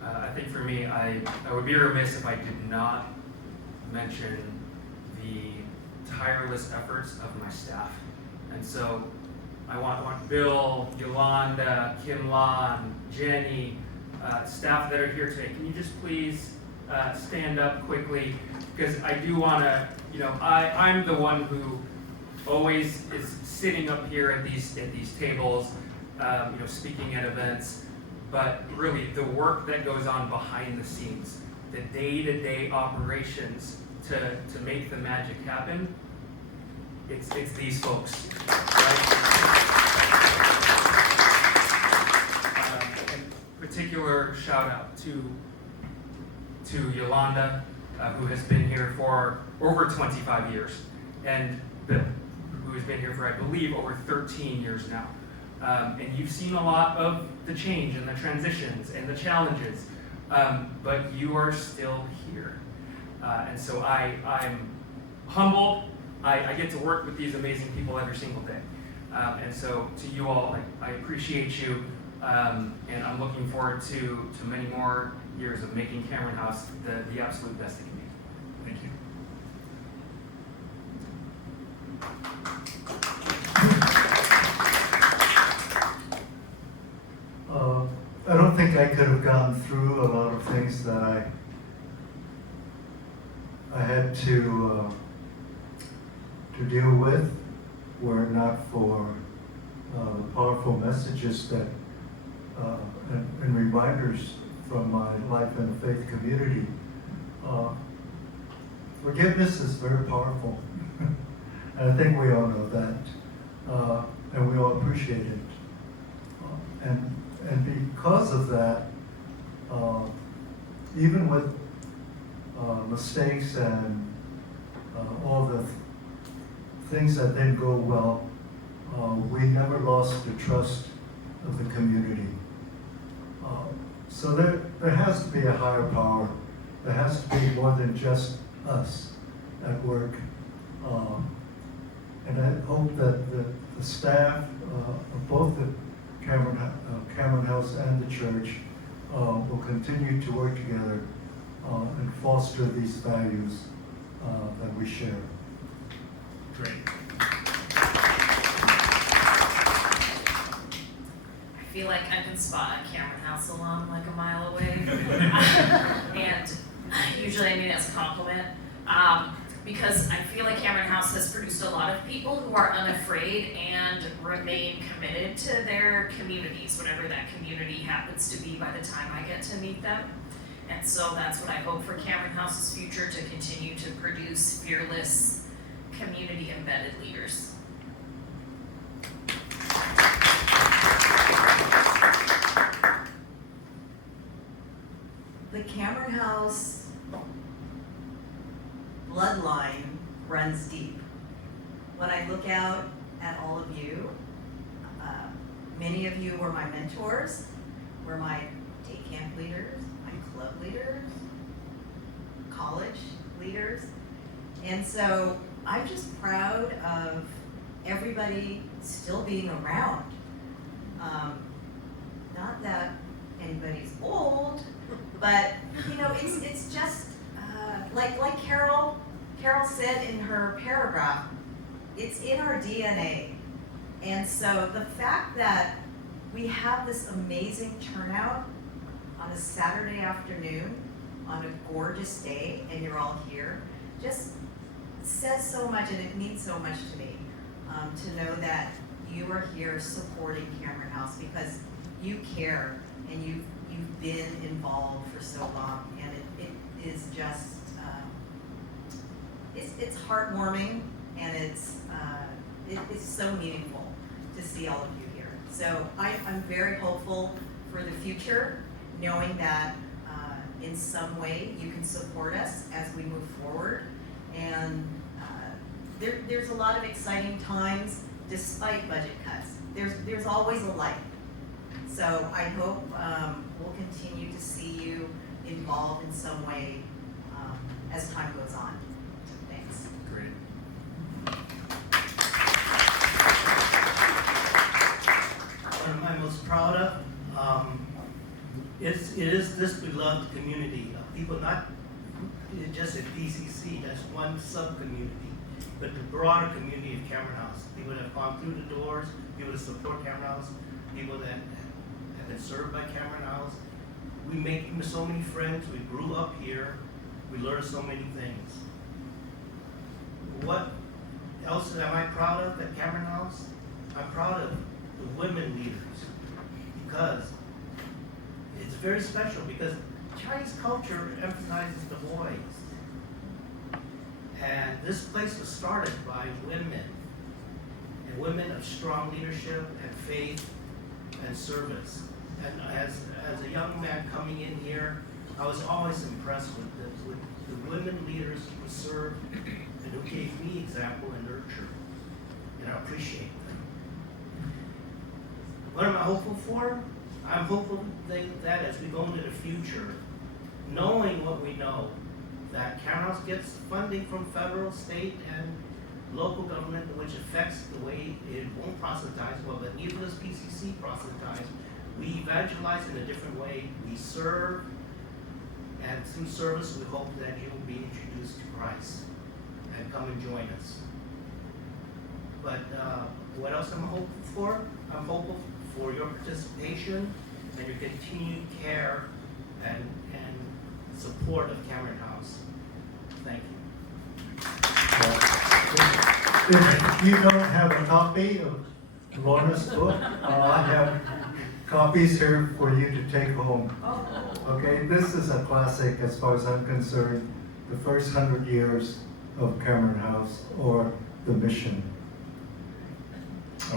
I think for me, I would be remiss if I did not mention the tireless efforts of my staff. And so I want Bill, Yolanda, Kim Lan, Jenny, staff that are here today. Can you just please stand up quickly? Because I do want to, I'm the one who always is sitting up here at these tables, speaking at events. But really, the work that goes on behind the scenes, the day-to-day operations to make the magic happen, it's these folks, right? And particular shout out to Yolanda, who has been here for over 25 years, and Bill, who has been here for, I believe, over 13 years now. And you've seen a lot of the change and the transitions and the challenges, but you are still here. And so I'm humbled. I get to work with these amazing people every single day. And so to you all, I appreciate you, and I'm looking forward to many more years of making Cameron House the absolute best it can be. Thank you. I don't think I could have gone through a lot of things that I had to deal with were it not for the powerful messages that and reminders from my life in the faith community. Forgiveness is very powerful, and I think we all know that, and we all appreciate it. And because of that, even with mistakes and all the things that didn't go well, we never lost the trust of the community. So there has to be a higher power. There has to be more than just us at work. And I hope that the staff of both the Cameron House and the church will continue to work together and foster these values that we share. Great. I feel like I can spot a Cameron House alum like a mile away. And usually I mean it as a compliment. Because I feel like Cameron House has produced a lot of people who are unafraid and remain committed to their communities, whatever that community happens to be by the time I get to meet them. And so that's what I hope for Cameron House's future, to continue to produce fearless, community-embedded leaders. The Cameron House bloodline runs deep. When I look out at all of you, many of you were my mentors, were my day camp leaders, my club leaders, college leaders. And so I'm just proud of everybody still being around. Not that anybody's old, but it's just like Carol said in her paragraph, it's in our DNA. And so the fact that we have this amazing turnout on a Saturday afternoon, on a gorgeous day, and you're all here. Just says so much, and it means so much to me to know that you are here supporting Cameron House because you care and you've been involved for so long, and it is just it's heartwarming, and it's so meaningful to see all of you here. So I'm very hopeful for the future, knowing that in some way you can support us as we move forward. And there's a lot of exciting times despite budget cuts. There's always a light. So I hope we'll continue to see you involved in some way as time goes on. Thanks. Great. What I'm most proud of, it is this beloved community of people, not just at PCC, that's one sub-community, but the broader community of Cameron House. People that have gone through the doors, people that support Cameron House, people that have been served by Cameron House. We make so many friends, we grew up here, we learned so many things. What else am I proud of at Cameron House? I'm proud of the women leaders, because it's very special, because Chinese culture emphasizes the boys. And this place was started by women, and women of strong leadership and faith and service. And as a young man coming in here, I was always impressed with the women leaders who served and who gave me example and nurture. And I appreciate them. What am I hopeful for? I'm hopeful that as we go into the future, knowing what we know, that Cameron House gets funding from federal, state, and local government, which affects the way it won't proselytize, well, but neither does PCC proselytize. We evangelize in a different way. We serve, and through service, we hope that you will be introduced to Christ and come and join us. But what else am I hopeful for? I'm hopeful for your participation and your continued care and support of Cameron House. Thank you. If you don't have a copy of Lorna's book, I have copies here for you to take home. Okay, this is a classic as far as I'm concerned. The first 100 years of Cameron House, or the mission.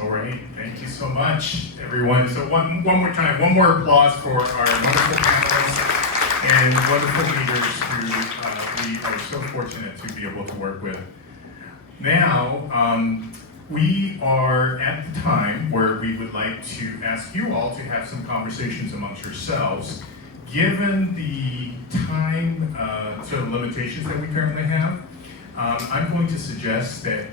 All right, thank you so much, everyone. So one more time, one more applause for our wonderful panelists and wonderful leaders who we are so fortunate to be able to work with. Now, we are at the time where we would like to ask you all to have some conversations amongst yourselves. Given the time limitations that we currently have, I'm going to suggest that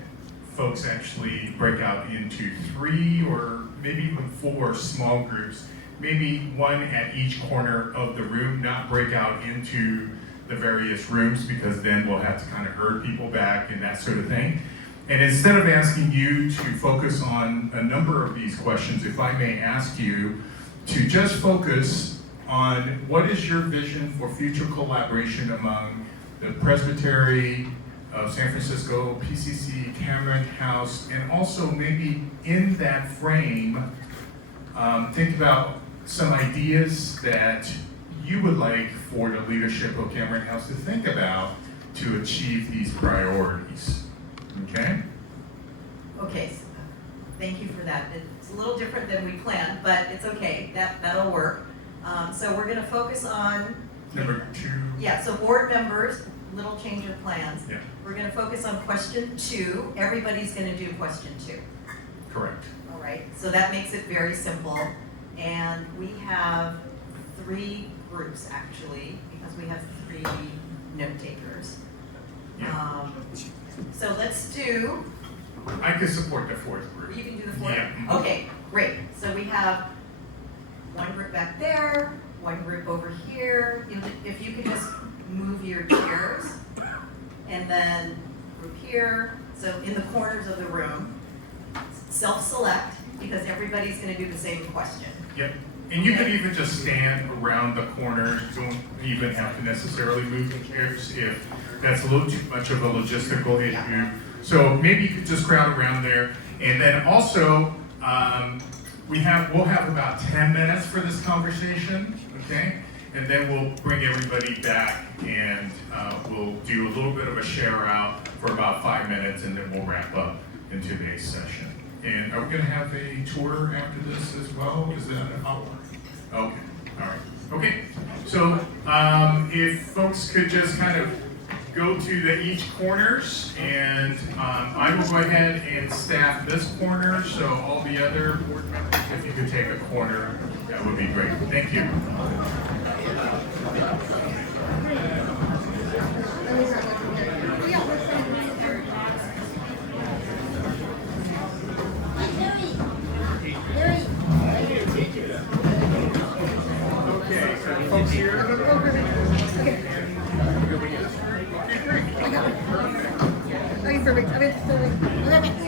folks actually break out into 3 or maybe even 4 small groups, maybe one at each corner of the room, not break out into the various rooms, because then we'll have to kind of herd people back and that sort of thing. And instead of asking you to focus on a number of these questions, if I may ask you to just focus on what is your vision for future collaboration among the Presbytery of San Francisco, PCC, Cameron House, and also maybe in that frame, think about some ideas that you would like for the leadership of Cameron House to think about to achieve these priorities. Okay? Okay, so thank you for that. It's a little different than we planned, but it's okay. That'll work. So we're going to focus on Number 2. Yeah, so board members, little change of plans. Yeah. We're going to focus on question 2. Everybody's going to do question 2. Correct. All right, so that makes it very simple. And we have 3 groups actually, because we have 3 note takers. Yeah. So let's do. I can support the 4th group. You can do the 4th? Yeah. Okay, great. So we have one group back there, one group over here. If you could just move your chairs, and then group here. So in the corners of the room, self-select. because everybody's gonna do the same question. Yep. And you could even just stand around the corner. You don't even have to necessarily move the chairs if that's a little too much of a logistical issue. So maybe you could just crowd around there. And then also, we'll have about 10 minutes for this conversation, okay? And then we'll bring everybody back and we'll do a little bit of a share out for about 5 minutes, and then we'll wrap up in today's session. And are we gonna have a tour after this as well? Is that an hour? Okay, all right. Okay, so if folks could just kind of go to each corners, and I will go ahead and staff this corner, so all the other board members, if you could take a corner, that would be great. Thank you. Okay, so folks here. Okay, perfect. Okay, perfect.